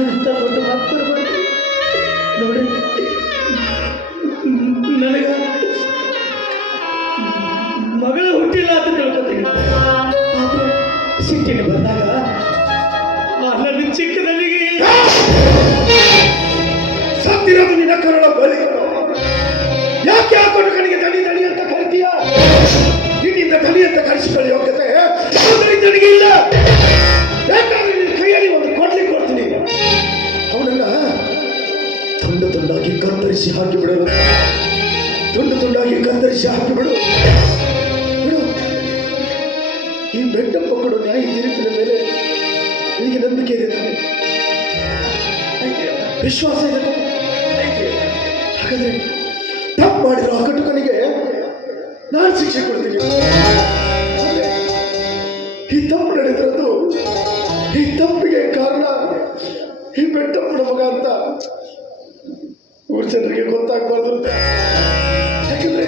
ಅಂತ ದೊಡ್ಡ ಮಕ್ಕಳು ಬಂದು ನೋಡಿ ನನಗ ಮಗಳ ಹುಟ್ಟಿಲ್ಲ ಅಂತ ತಿಳ್ಕೊತೀನಿ. ಆದ್ರೆ ಸಿಟ್ಟಿಗೆ ಬಂದಾಗ ನನ್ನ ಚಿಕ್ಕದಲ್ಲಿಗೆ ಸತ್ತಿರೋದು ನಿನ್ನ ಕರುಳ ಬಳಿ. ಯಾಕೆ ಆ ಕೊಡುಕನಿಗೆ ದಣಿ ದಣಿ ಅಂತ ಕರಿತೀಯ? ನಿನ್ನಿಂದ ದಣಿ ಅಂತ ಕರೆಸಿಕೊಳ್ಳಿ ಯೋಗ್ಯತೆ ನನಗೆ ಇಲ್ಲ. ಬೇಕಾದ್ರೆ ನಿನ್ನ ಕೈಯಲ್ಲಿ ಒಂದು ಕೊಡ್ಲಿ ಕೊಡ್ತೀನಿ. ಅವನನ್ನ ತುಂಡು ತುಂಡಾಗಿ ಕತ್ತರಿಸಿ ಹಾಕಿಬಿಡು. ತುಂಡು ತುಂಡಾಗಿ ಕತ್ತರಿಸಿ ಹಾಕಿಬಿಡು. ಬಿಡು. ಈ ಬೆಟ್ಟಪ್ಪ ಕೊಡು ನ್ಯಾಯ ತೀರ್ಪಿನ ಮೇಲೆ ನಿನಗೆ ನಂಬಿಕೆ ಇದೆ ತಾನೆ? ವಿಶ್ವಾಸ ಇದೆ ತಾನೆ? ಹಾಗಾದ್ರೆ ತಪ್ಪು ಮಾಡಿರೋ ಆ ಕಟುಕನಿಗೆ ನಾನು ಶಿಕ್ಷೆ ಕೊಡ್ತೀನಿ. ಈ ತಪ್ಪು ನಡೆದಿರೋದು, ಈ ತಪ್ಪಿಗೆ ಕಾರಣ ಈ ಬೆಟ್ಟಪ್ಪನ ಮಗ ಅಂತ ಊರ್ ಜನರಿಗೆ ಗೊತ್ತಾಗಬಾರ್ದು. ಯಾಕಂದ್ರೆ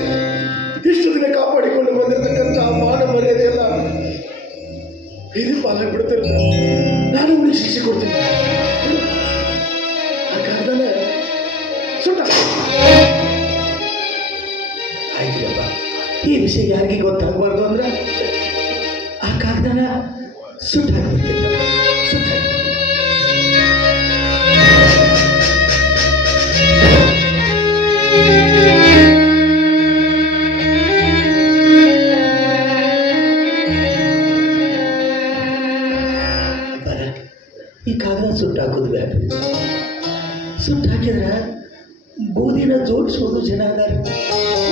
ಇಷ್ಟು ದಿನ ಕಾಪಾಡಿಕೊಂಡು ಬಂದಿರತಕ್ಕಂಥ ಮಾನ ಮರ್ಯಾದೆ ಎಲ್ಲ ಇದು ಪಾಲನೆ ಬಿಡ್ತಿರುತ್ತೆ. ನಾನು ಅವನಿಗೆ ಶಿಕ್ಷೆ ಕೊಡ್ತೀನಿ. ಆ ಕಾರಣನೇ ಸುಟ್ಟ. ಆಯ್ತಪ್ಪ, ಈ ವಿಷಯ ಯಾರಿಗೆ ಗೊತ್ತಾಗಬಾರ್ದು ಅಂದ್ರೆ ಆ ಕಾಗದನ ಸುಟ್ಟಾಕ್ಬಿಡ್ತೀನಿ. ಈ ಕಾಗದ ಸುಟ್ಟಾಕೋದು ಬೇಡ. ಸುಟ್ಟಾಕಿದ್ರೆ ಬೂದಿನ ಜೋಡಿಸೋದು ಜನ ಅದಾರೆ.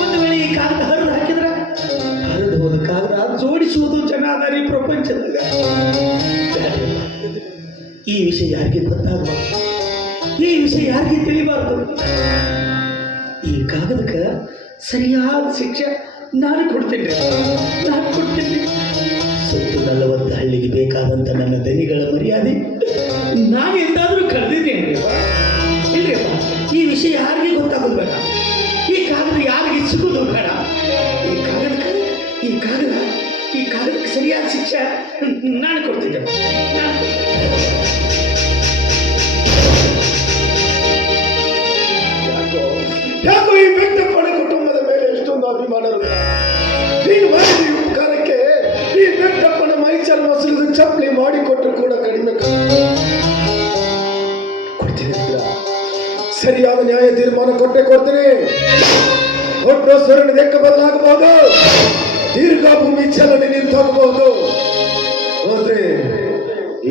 ಒಂದು ವೇಳೆ ಈ ಕಾಗದ ಹರಿದು ಹಾಕಿದ್ರೆ ಹರಿದು ಹೋದ ಕಾಗದ ಜೋಡಿಸುವುದು ಜನ ಅದಾರೆ ಈ ಪ್ರಪಂಚದಾಗ. ಈ ವಿಷಯ ಯಾರಿಗೆ ಗೊತ್ತಾಗಬಾರ್ದು, ಈ ವಿಷಯ ಯಾರಿಗೆ ತಿಳಿಬಾರ್ದು. ಈ ಕಾಗದಕ್ಕೆ ಸರಿಯಾದ ಶಿಕ್ಷೆ ನಾನು ಕೊಡ್ತೀನಿ. ಸುತ್ತು 40 ಹಳ್ಳಿಗೆ ಬೇಕಾದಂಥ ನನ್ನ ದನಿಗಳ ಮರ್ಯಾದೆ ನಾನು ಎಂದಾದರೂ ಕಳೆದಿದ್ದೇನೆ. ಇಲ್ರಿಪ್ಪ, ಈ ವಿಷಯ ಯಾರಿಗೆ ಗೊತ್ತಾಗೋದು ಬೇಡ. ಈ ಕಾಗದ ಯಾರಿಗೆ ಸಿಗೋದು ಬೇಡ. ಈ ಕಾಗದಕ್ಕೆ ಸರಿಯಾದ ಶಿಕ್ಷೆ ನಾನು ಕೊಡ್ತಿದ್ದೆ. ಯಾಕೋ ಈ ಬೆಟ್ಟಪ್ಪನ ಕುಟುಂಬದ ಮೇಲೆ ಎಷ್ಟೊಂದು ಅಭಿಮಾನ ಇರುತ್ತೆ. ನೀನು ಮಾಡಿದ ಈ ಉಪಕಾರಕ್ಕೆ ಈ ಬೆಟ್ಟಪ್ಪನ ಮೈ ಚರ್ಮ ಸುರಿದು ಚಪ್ಪಲಿ ಮಾಡಿಕೊಟ್ಟರು ಕೂಡ ಕಡಿಮೆ ಕೊಡ್ತೀನಿ. ಸರಿಯಾದ ನ್ಯಾಯ ತೀರ್ಮಾನ ಕೊಡ್ತೀನಿ. ದೊಡ್ಡ ಸ್ವರ್ಣ ಲೆಕ್ಕ ಬದಲಾಗಬಹುದು, ದೀರ್ಘ ಭೂಮಿ ಚಲನೆ ನಿಂತೋಗಬಹುದು. ಆದ್ರೆ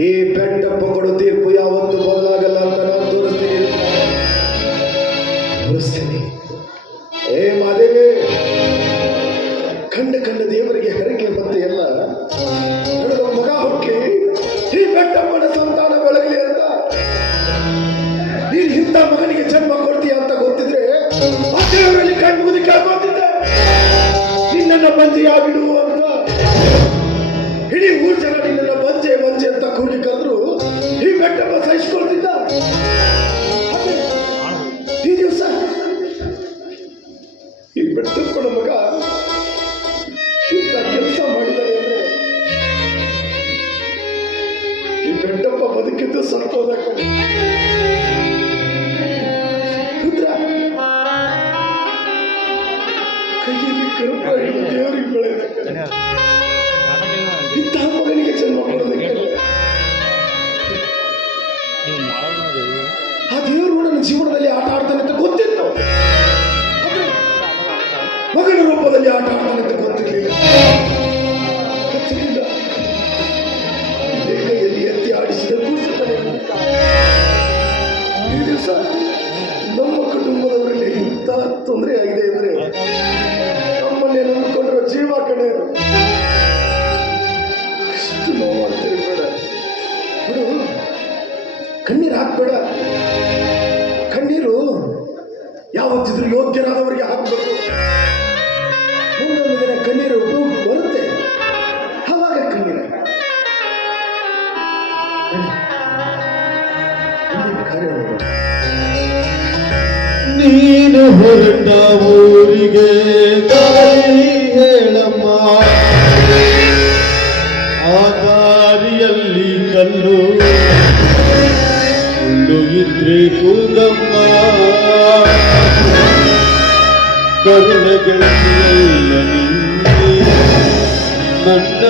ಈ ಬೆಟ್ಟಪ್ಪ ಕೊಡೋ ತೀರ್ಪು ಯಾವತ್ತೂ ಬದಲಾಗಲ್ಲ ಅಂತ ನಾನು ತೋರಿಸ್ತೀನಿ. ಏ ಮಾದೇವಿ, ಕಂಡ ದೇವರಿಗೆ ಹರಕೆ ಮತ್ತೆ ಎಲ್ಲ ನಡೆದ ಮಗ ಹುಟ್ಲಿ, ಈ ಬೆಟ್ಟಪ್ಪನ ಸಂತಾನ ಬೆಳಗಲಿ ಅಂತ ನೀನು ಇಂಥ ಮಗನಿಗೆ ಜನ್ಮ ಕೊಡ್ತೀಯ ಅಂತ ಗೊತ್ತಿದ್ರೆ ಆ ದೇವರಲ್ಲಿ ಕಣ್ಣು ಮುಗಿ ಕೇಳ್ಕೊತಿದ್ದೆ ನಿನ್ನನ್ನ ಬಂಜೆಯಾಗಿಡು ಅಂತ. ಇಡೀ ಊರ್ ಜನ ನಿನ್ನನ್ನ ಬಂಜೆ ಅಂತ ಕೂಗಿ ಕರೆದ್ರು ಈ ಬೆಟ್ಟಪ್ಪ ಸಹಿಸ್ಕೊಳ್ತಿದ್ದ. ಈ ದಿವಸ ಈ ಬೆಟ್ಟಪ್ಪನ ಮಗ ಇಂಥ ಕೆಲಸ ಮಾಡಿದ್ದಾರೆ ಅಂದ್ರೆ ಈ ಬೆಟ್ಟಪ್ಪ ಬದುಕಿದ್ದು ಸಂತೋಷ. ಕೈಯಲ್ಲಿ ಕರುಪ ದೇವರಿಗೆ ಬೆಳೆದ ಇಂತಹ ಮಗನಿಗೆ ಜನ್ಮ ಕೊಡೋದಕ್ಕೆ ಆ ದೇವರು ನನ್ನ ಜೀವನದಲ್ಲಿ ಆಟ ಆಡ್ತಾನೆ ಅಂತ ಗೊತ್ತಿತ್ತು. ಮಗನ ರೂಪದಲ್ಲಿ ಆಟ ಆಡ್ತಾನೆ ಅಂತ ಗೊತ್ತಿರಲಿಲ್ಲ. ಕೈಯಲ್ಲಿ ಎತ್ತಿ ಆಡಿಸಿದ ಕೂಸುತ್ತಾನೆ. ಈ ದಿವಸ ನಮ್ಮ ಕುಟುಂಬದವರಲ್ಲಿ ಇಂಥ ತೊಂದರೆ ಆಗಿದೆ ಅಂದ್ರೆ ನಮ್ಮನ್ನೇ ನಂಬಿಕೊಂಡಿರೋ ಜೀವ ಕಡೆ ಎಷ್ಟು ನೋವು ಮಾಡ್ತೀರಿ. ಬಿಡು, ಕಣ್ಣೀರು ಹಾಕ್ಬೇಡ. ಕಣ್ಣೀರು ಯಾವತ್ತಿದ್ರು ಯೋಗ್ಯರಾದವರಿಗೆ ಹಾಕಬೇಕು. ಮುಂದೊಂದು ದಿನ ಕಣ್ಣೀರು ಬರುತ್ತೆ, ಅವಾಗ ಕಣ್ಣೀರ ನೀನು ಹೊರಟ ಊರಿಗೆ ದಾರಿ ಹೇಳಮ್ಮ, ಆ ದಾರಿಯಲ್ಲಿ ಕಲ್ಲು ಇದ್ರೆ ಕೂಗಮ್ಮ ಕರುಣ ಗೆಳತಿಯಲ್ಲ ನಿಂಗೆ ನನ್ನ